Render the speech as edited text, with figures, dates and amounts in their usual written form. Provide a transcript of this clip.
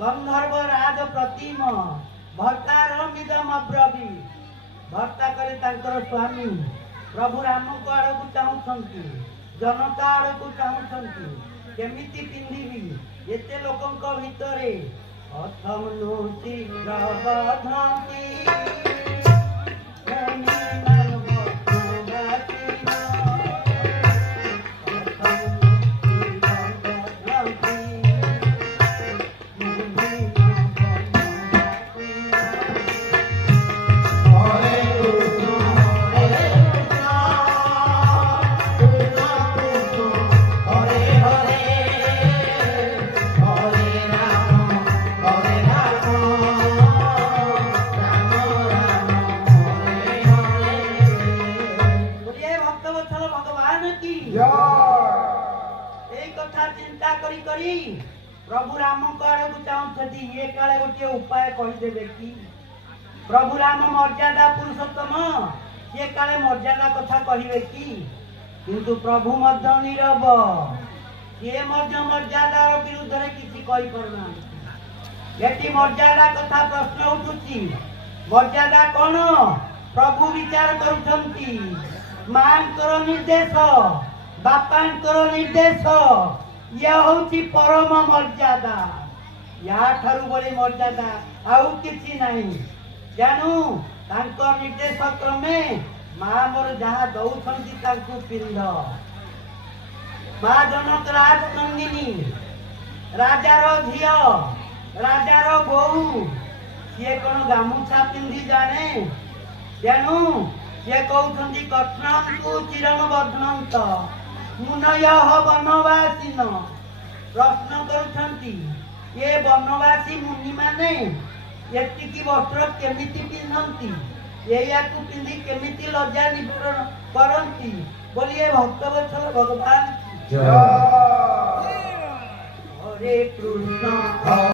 गंधर्व राज प्रतिम भट्टार मिदमब्रवी भट्टा करे तांकर स्वामी प्रभु राम को आड़ को चाहूछंती जनता आड़ को चाहूछंती केमिति पिंधिबी एते लोकंक भितरे अथमनु शीघ्र बधाती चिंता करी करी प्रभु राम को आड़ को चाहूछती ये काले गोटे उपाय कहीदेवे कि प्रभु राम मर्यादा पुरुषोत्तम ये काले मर्यादा कथा कहिबे कि किंतु प्रभु मध्य नीरव ये मध्य मर्यादा विरुद्ध रे किछि कहि परना एटी मर्यादा कथा प्रश्न उठुची मर्यादा कोन प्रभु विचार करूछंती मांकर निर्देश बापांकर निर्देश यह होची परम मर्यादा या ठारू बड़ी मर्यादा आउ किछि नहीं जानू तांकर निर्देश क्रमे मां मोर जहा दउछंती तांकु पिंध मां जनक राज नंदिनी राजार झियो राजार बोहू ये कोन गामुछा पिंधी जाने जानू ये कहउछंती कठनंतु चिरन बदनंत मुनय वनवासीन प्रश्न करुछंती ये वनवासी मुनि माने एतिकी वस्त्र केमिति पिंधंती एया को पिंधी केमिति लज्जा निवारण करंती बोलिए भक्तवत्सल भगवान जय हरे कृष्ण।